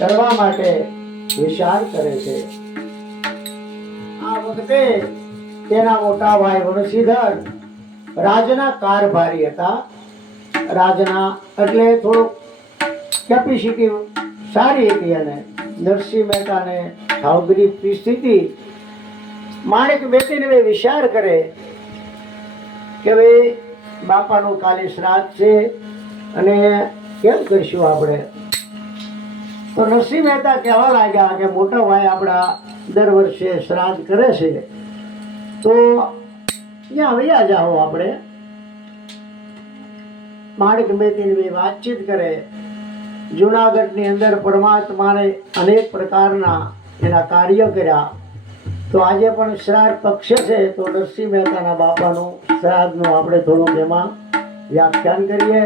કરવા માટે વિચાર કરે છે। આ વખતે તેના મોટા ભાઈ વણસીધર રાજના કારભારી હતા। રાજના એટલે થોડુંક કેપેસિટી સારી હતી અને નરસિંહ મહેતાને હાવગરી પરિસ્થિતિ માણેક બેટીને વિચાર કરે કે ભાઈ બાપાનું કાલે શ્રાદ્ધ છે અને કેમ કરશું આપણે। તો નરસિંહ મહેતા કહેવા લાગ્યા કે મોટા ભાઈ આપણા દર વર્ષે શ્રાદ્ધ કરે છે તો ત્યાં વયા જાઓ આપણે। માણેક બેટીની વાતચીત કરે। જુનાગઢની અંદર પરમાત્માને અનેક પ્રકારના એના કાર્ય કર્યા। તો આજે પણ શ્રાદ્ધ પક્ષ છે તો નરસિંહ મહેતાના બાપાનું શ્રાદ્ધનું આપણે થોડુંક એમાં વ્યાખ્યાન કરીએ।